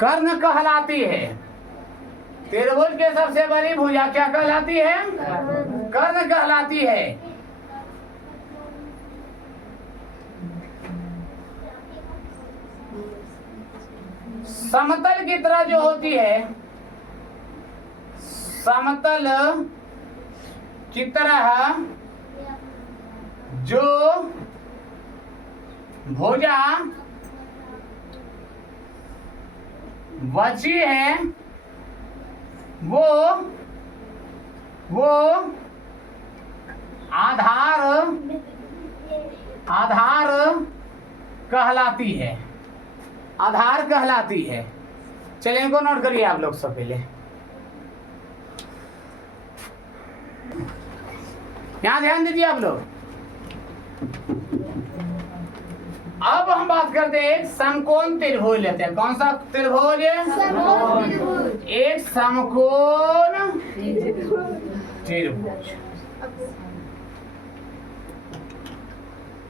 कर्ण कहलाती है। त्रिभुज के सबसे बड़ी भुजा क्या कहलाती है? कर्ण कहलाती है। समतल की तरह जो होती है, समतल की तरह जो भुजा बची है वो आधार कहलाती है। आधार कहलाती है। चलिए इनको नोट करिए आप लोग सब पहले। यहाँ ध्यान दीजिए आप लोग। अब हम बात करते हैं एक समकोण त्रिभुज लेते हैं। कौन सा त्रिभुज? एक समकोण त्रिभुज।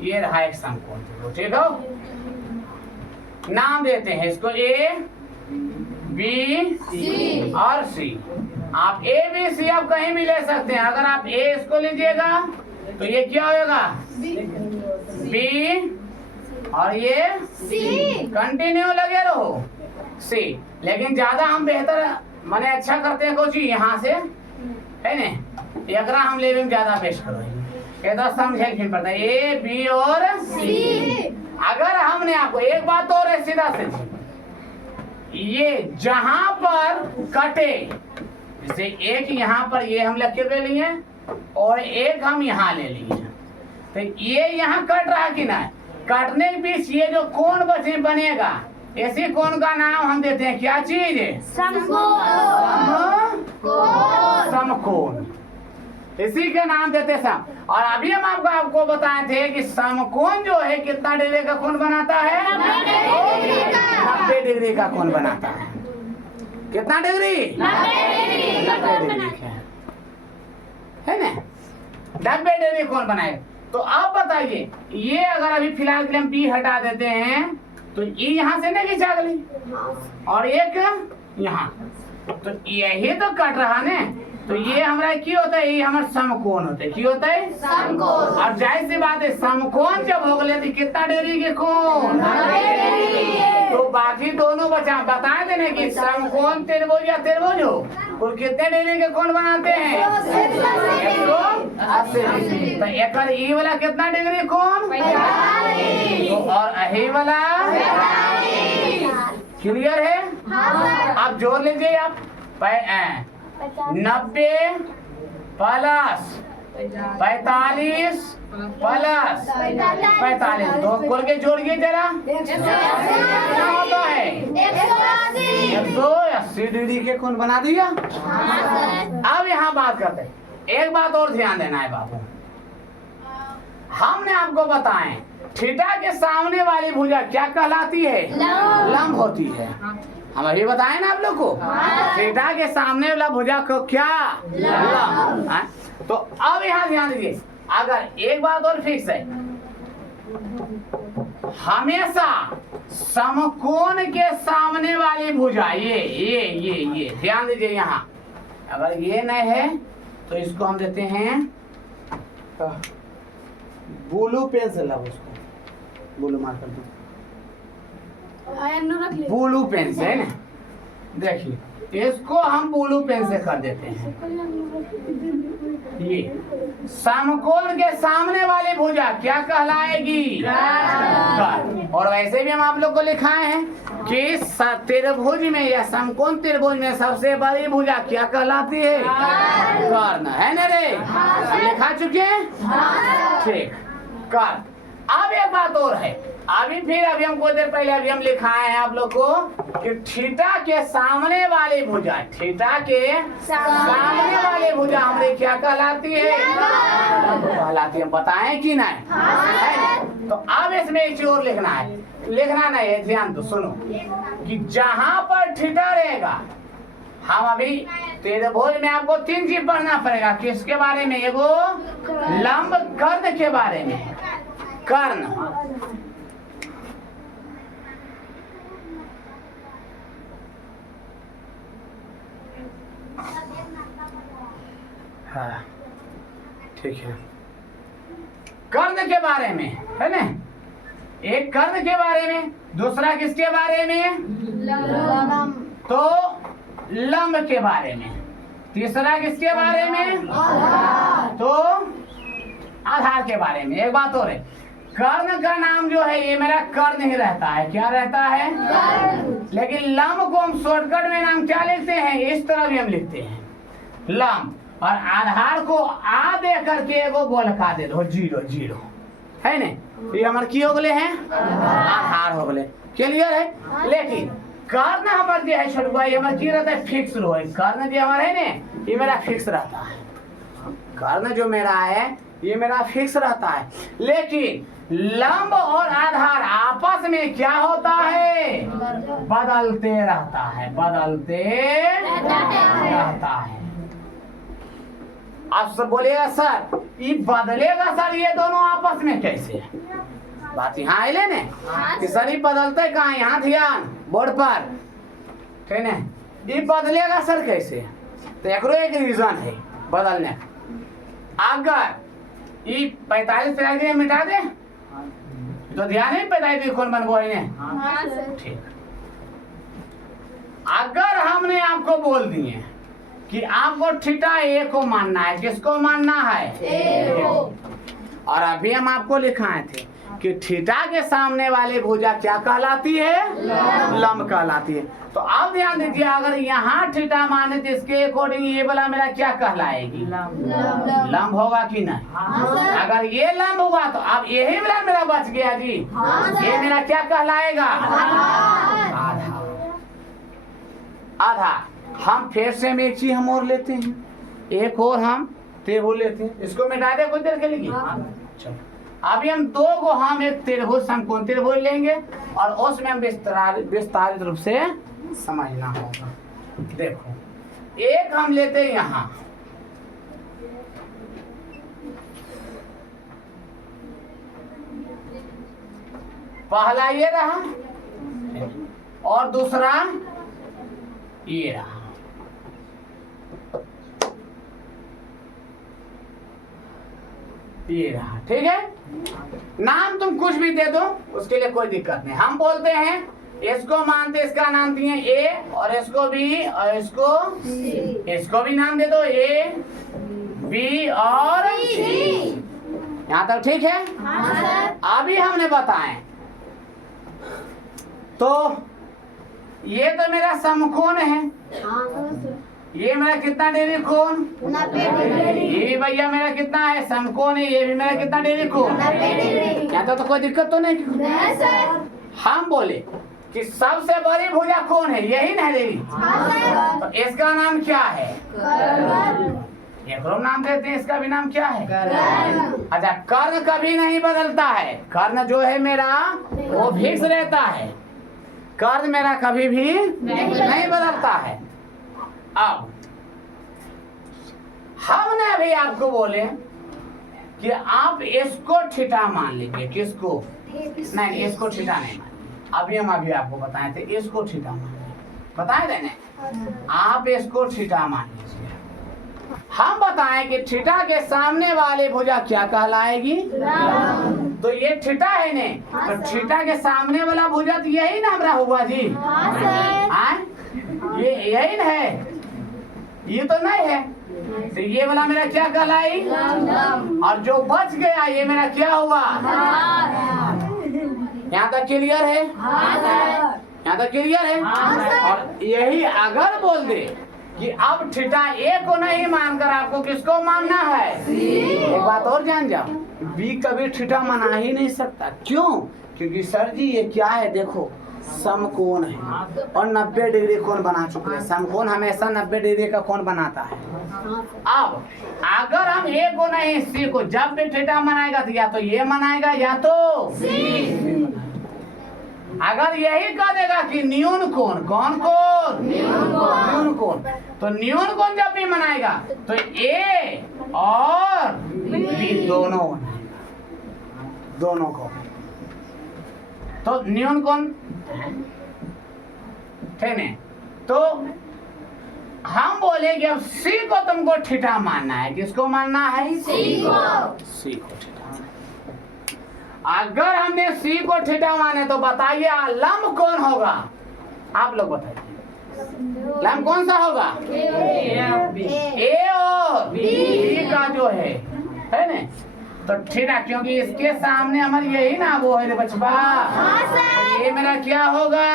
ये रहा एक समकोण त्रिभुज, ठीक हो। नाम देते हैं इसको ए, बी, सी और सी। आप ए, बी, सी आप कहीं भी ले सकते हैं। अगर आप ए इसको लीजिएगा तो ये क्या होगा? बी और ये सी। कंटिन्यू लगे रहो सी। लेकिन ज्यादा हम बेहतर माने अच्छा करते हैं कुछ यहाँ से है न, एकरा हम ले ज्यादा बेस्ट करो। ये तो समझे फिर पड़ता है ए, बी और सी। अगर हमने आपको एक बात और है सीधा सीधी, ये जहां पर कटे, जैसे एक यहाँ पर ये हम लकीर ले लिए और एक हम यहाँ ले लिए, तो ये यहाँ कट रहा कि ना? काटने के बीच ये जो कोण बचे बनेगा, ऐसे कोण का नाम हम देते हैं क्या चीज? समकोण। इसी के नाम देते सम। और अभी हम आपको बताए थे कि समकोण जो है कितना डिग्री का कोण बनाता है? 90 डिग्री का कोण बनाता है। कितना डिग्री? 90 डिग्री है ना? 90 डिग्री कोण बनाए। तो आप बताइए, ये अगर अभी फिलहाल के लिए हम पी हटा देते हैं तो ये यहाँ से नहीं खिंचा गई और एक यहाँ, तो यही तो कट रहा ने। तो ये हमारा क्या होता है? ये हमारा समकोण होता है। क्या होता है? समकोण। और जाहिर सी बात है समकोण जब हो गए तो कितना डिग्री के कोण? तो बाकी दोनों बता देने की समकोण त्रिभुज या त्रिभुज हो वो कितने डिग्री के कोण बनाते हैं? 180। तो एक ई वाला कितना डिग्री कोण? तो और अही वाला क्लियर है? आप जोड़ लीजिए। आप 90 प्लस 45 प्लस 45 दो खोल के जोड़िए जरा। क्या होता है? 180 डिग्री के कोण बना दिया। अब यहाँ बात करते हैं, एक बात और ध्यान देना है बाबू। हमने आपको बताएं थीटा के सामने वाली भुजा क्या कहलाती है? लंब होती है। हम अभी बताएं ना आप लोग को। थीटा के सामने वाला भुजा को क्या? लंब। तो अब यहाँ ध्यान दीजिए, अगर एक बात और फिक्स है, हमेशा समकोण के सामने वाली भुजा ये ध्यान दीजिए। यहाँ अगर ये नहीं है तो इसको हम देते हैं ब्लू पेन से। ला उसको ब्लू मार्कर दो, ब्लू पेन से है ना। देखिए इसको हम ब्लू पेन से कर देते हैं। ये समकोण के सामने वाली भुजा क्या कहलाएगी? और वैसे भी हम आप लोग को लिखाए हैं कि त्रिभुज में या समकोण त्रिभुज में सबसे बड़ी भुजा क्या कहलाती है? कर्ण। है ना रे? लिखा चुके हैं? ठीक, कर्ण। अब एक बात और है, अभी हम कुछ देर पहले अभी हम लिखाए हैं आप लोग को कि थीटा के सामने वाली भुजा, थीटा के सामने वाली भुजा हमारी क्या कहलाती है? कहलाती है। बताएं कि नहीं? है। तो अब इसमें एक चीज और लिखना है, लिखना नहीं है, ध्यान दो सुनो कि जहां पर थीटा रहेगा, हम अभी त्रिभुज में आपको 3 चीज पढ़ना पड़ेगा। किसके बारे में? एगो लंब कर्ण के बारे में। कर्ण हाँ ठीक है। कर्ण के बारे में है ना, एक कर्ण के बारे में, दूसरा किसके बारे में? तो लंब के बारे में, तीसरा किसके बारे में? तो आधार के बारे में। एक बात और है, कर्ण का नाम जो है ये मेरा कर्ण ही रहता है। क्या रहता है? लेकिन लंब को हम शॉर्टकट में नाम क्या लिखते हैं? इस तरह भी हम लिखते हैं लंब। और आधार को आ दे करके एगो गोलका दे दो, 0 0 है ने, ये हमारे की हो गए हैं? आधार हो गए। क्लियर है? लेकिन कर्ण हमारे जो है छोटू भाई हमारे की रहता है? फिक्स रहो। कर्ण जो हमारा है ने ये मेरा फिक्स रहता है। कर्ण जो मेरा है ये मेरा फिक्स रहता है। लेकिन लंब और आधार आपस में क्या होता है? बदलते रहता है, बदलते रहता है। आप सब बोलिएगा सर ये बदलेगा सर, ये दोनों आपस में कैसे? बात यहाँ आए ने कि सर ये बदलते कहाँ? यहाँ ध्यान बोर्ड पर, ठीक है? ये बदलेगा सर कैसे? तो एक रीजन है बदलने। अगर ये 45 मिटा दे तो ध्यान है 45 कौन बनबो है ने? ठीक। अगर हमने आपको बोल दिए कि आपको थीटा ए को मानना है, किसको मानना है? ए को। और अभी हम आपको लिखाए थे कि थीटा के सामने वाले भुजा क्या कहलाती है? लंब कहलाती है। तो अब ध्यान दीजिए, अगर यहाँ थीटा माने तो इसके अकॉर्डिंग ये वाला मेरा क्या कहलाएगी? लंब होगा कि नहीं? अगर ये लंब हुआ तो अब यही वाला मेरा बच गया जी, ये मेरा क्या कहलाएगा? आधा। आधा। हम फिर से हम एक चीज हम और लेते हैं, एक और हम त्रिभुज लेते हैं। इसको मिटा दे कुछ देर के लिए। चलो अभी हम दो को हम एक त्रिभुज समकोण त्रिभुज लेंगे और उसमें हम विस्तारित रूप से समझना होगा। देखो एक हम लेते हैं यहाँ, पहला ये रहा और दूसरा ये रहा। ये रहा, ठीक है? नाम तुम कुछ भी दे दो उसके लिए कोई दिक्कत नहीं। हम बोलते हैं इसको मानते, इसका नाम दिए ए और इसको बी और इसको भी नाम दे दो ए बी और सी। यहाँ तक ठीक है? अभी हमने बताएं तो ये तो मेरा समकोण है, ये मेरा कितना डिग्री कोण? 90 डिग्री। ये भी भैया मेरा कितना है? समकोण है। ये भी मेरा कितना डिग्री कोण? 90 डिग्री। यहाँ तो कोई दिक्कत तो नहीं सर। हम बोले कि सबसे बड़ी भुजा कौन है? यही नहीं देगी। तो इसका नाम क्या है? एक नाम देते हैं, इसका भी नाम क्या है? अच्छा, कर्ण कभी नहीं बदलता है। कर्ण जो है मेरा वो फिक्स रहता है। कर्ण मेरा कभी भी नहीं बदलता है। अब हमने अभी आपको बोले कि आप इसको थीटा मान लीजिए। किसको? नहीं, इसको थीटा नहीं मान। अभी हम आपको बताए थे इसको थीटा मान लीजिए। बताए थे ना? आप इसको थीटा मान लीजिए। हम बताएं कि थीटा के सामने वाले भुजा क्या कहलाएगी? तो ये थीटा है ने, तो थीटा के सामने वाला भुजा तो यही ना हमारा हुआ जी। ये यही ना है, ये तो नहीं है। तो ये वाला मेरा क्या कहलाई? और जो बच गया ये मेरा क्या हुआ? यहाँ तक क्लियर है? यहाँ तक क्लियर है? और यही अगर बोल दे कि अब थीटा ए को नहीं मानकर आपको किसको मानना है? एक बात और जान जाओ, बी कभी थीटा मना ही नहीं सकता। क्यों? क्योंकि सर जी ये क्या है? देखो समकोण है और 90 डिग्री कोण बना चुके हैं। समकोण हमेशा 90 डिग्री का कोण बनाता है। अब अगर हम ए को नहीं सी को जब भी थीटा मनाएगा तो या तो ये मनाएगा या तो सी। अगर यही कह देगा कि न्यून कोण, कौन कोण? न्यून कोण। तो न्यून कोण जब भी मनाएगा तो ए और बी दोनों को तो न्यून कोण, ठीक है? तो हम बोले कि अब सी को तुमको थीटा मानना है। किसको मानना है? सी को थीटा। अगर हमने सी को थीटा माने तो बताइए लंब कौन होगा? आप लोग बताइए लंब कौन सा होगा? ए और बी का जो है ना, तो थीटा, क्योंकि इसके सामने हमारी यही ना वो है बचपा। तो ये मेरा क्या होगा?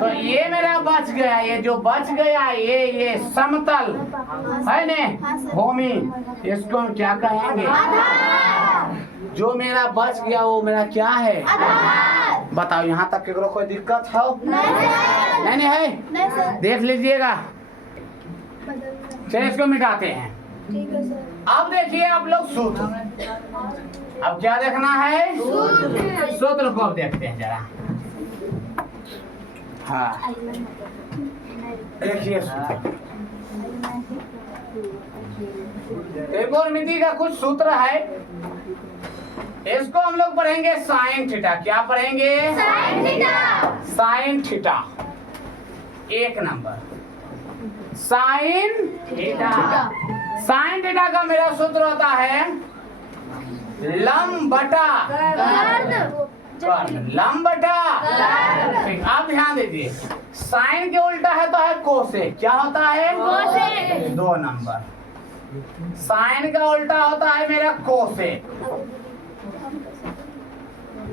तो ये मेरा बच गया, ये जो बच गया ये समतल है ना भूमि, इसको हम क्या कहेंगे? जो मेरा बच गया वो मेरा क्या है? बताओ यहाँ तक केकरो कोई दिक्कत है? नहीं है? देख लीजिएगा। चलिए इसको मिटाते हैं। अब देखिए आप लोग सूत्र। अब क्या देखना है? सूत्र को अब देखते हैं जरा। हाँ देखिए सूत्र। त्रिकोणमिति का कुछ सूत्र है, इसको हम लोग पढ़ेंगे साइन थीटा। क्या पढ़ेंगे? Sine theta. साइन थीटा एक number sine theta. Sine theta का मेरा सूत्र होता है लंब बटा कर्ण। लंब बटा कर्ण। आप ध्यान दीजिए, साइन के उल्टा है तो है कोसेक। क्या होता है? कोसेक। 2 नंबर। साइन का उल्टा होता है मेरा कोसेक।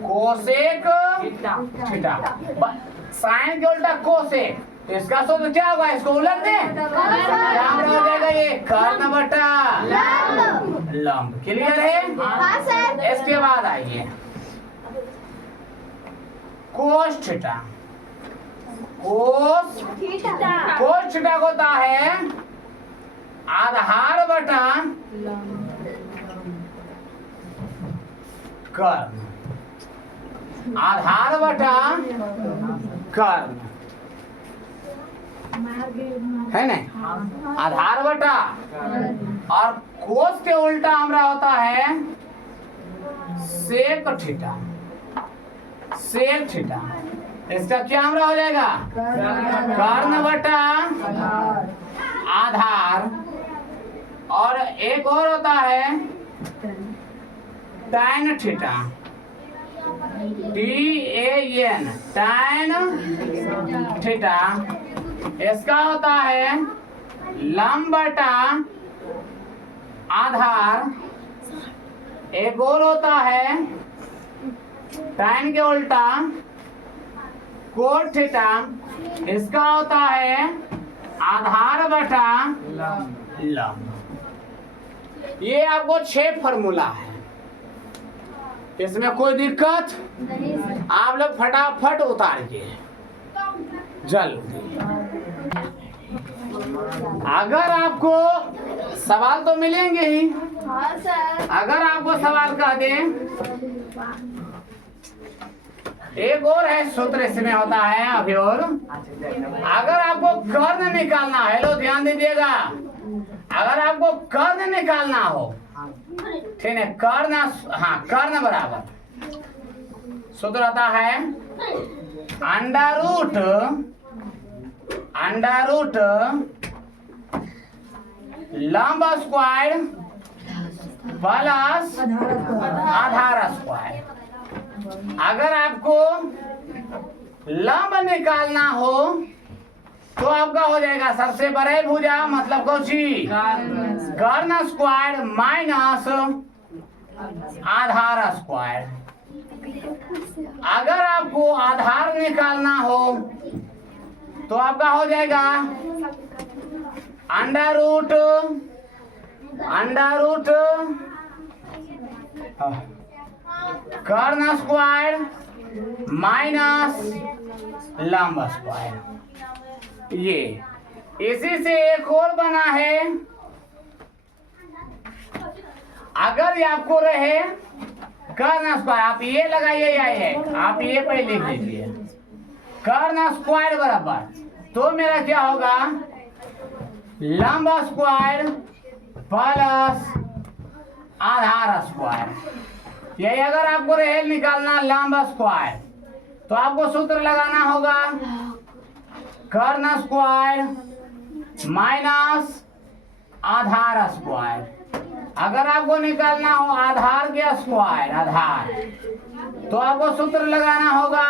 Cosec theta. साइन के उल्टा कोसेक, तो इसका सूत्र क्या होगा? इसको उलट दें, क्या हो जाएगा? ये कर्ण बटा लंब। क्लियर है? इसके बाद आइए कोस थीटा। कोस थीटा होता है आधार बटा कर्ण। आधार बटा कर्ण है ना, आधार बटा। और कोस के उल्टा हमारा होता है सेक थीटा। सेक थीटा, इसका क्या हमारा हो जाएगा? कर्ण बटा आधार। और एक और होता है tan theta. TAN tan theta, इसका होता है लंब बटा आधार। एक और होता है टैन के उल्टा कोट थीटा, इसका होता है आधार बटा लंब। ये आपको 6 फॉर्मूला है, इसमें कोई दिक्कत आप लोग फटाफट उतारिए जल्दी। अगर आपको सवाल तो मिलेंगे ही। अगर आपको सवाल कह दें, एक और है सूत्र इसमें होता है अभी और। अगर आपको कर्ण निकालना है, लो ध्यान दीजिएगा, अगर आपको कर्ण निकालना हो, ठीक है, कर्ण, हाँ कर्ण बराबर सूत्र आता है अंडर रूट लंब स्क्वायर प्लस आधार स्क्वायर। अगर आपको लंब निकालना हो तो आपका हो जाएगा सबसे बड़े भुजा मतलब कोची कर्ण स्क्वायर माइनस आधार स्क्वायर। अगर आपको आधार निकालना हो तो आपका हो जाएगा अंडर रूट कर्ण स्क्वायर माइनस लंब स्क्वायर। ये इसी से एक और बना है, अगर ये आपको रहे कर्ण स्क्वायर, आप ये लगाइए या ये, आप ये पहले लिख लीजिए कर्ण स्क्वायर बराबर, तो मेरा क्या होगा लंब स्क्वायर प्लस आधार स्क्वायर। यही अगर आपको रहे निकालना लंब स्क्वायर, तो आपको सूत्र लगाना होगा कर्ण स्क्वायर माइनस आधार स्क्वायर। अगर आपको निकालना हो आधार के स्क्वायर आधार, तो आपको सूत्र लगाना होगा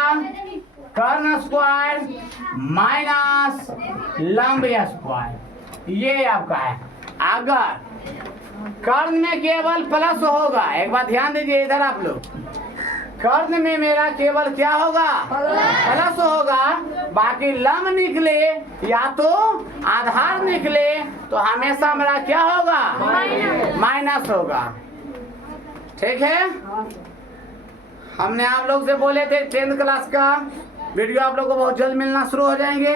कर्ण स्क्वायर माइनस लंब स्क्वायर। ये आपका है। अगर कर्ण में केवल प्लस होगा, एक बात ध्यान दीजिए इधर आप लोग, कर्ण में मेरा केवल क्या होगा प्लस होगा, बाकी लंब निकले या तो आधार निकले तो हमेशा मेरा क्या होगा माइनस होगा। ठीक है, हमने आप लोग से बोले थे 10th क्लास का वीडियो आप लोग को बहुत जल्द मिलना शुरू हो जाएंगे।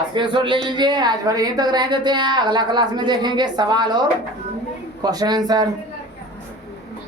स्क्रीनशॉट ले लीजिए। आज भर यहीं तक रह देते हैं, अगला क्लास में देखेंगे सवाल और क्वेश्चन आंसर।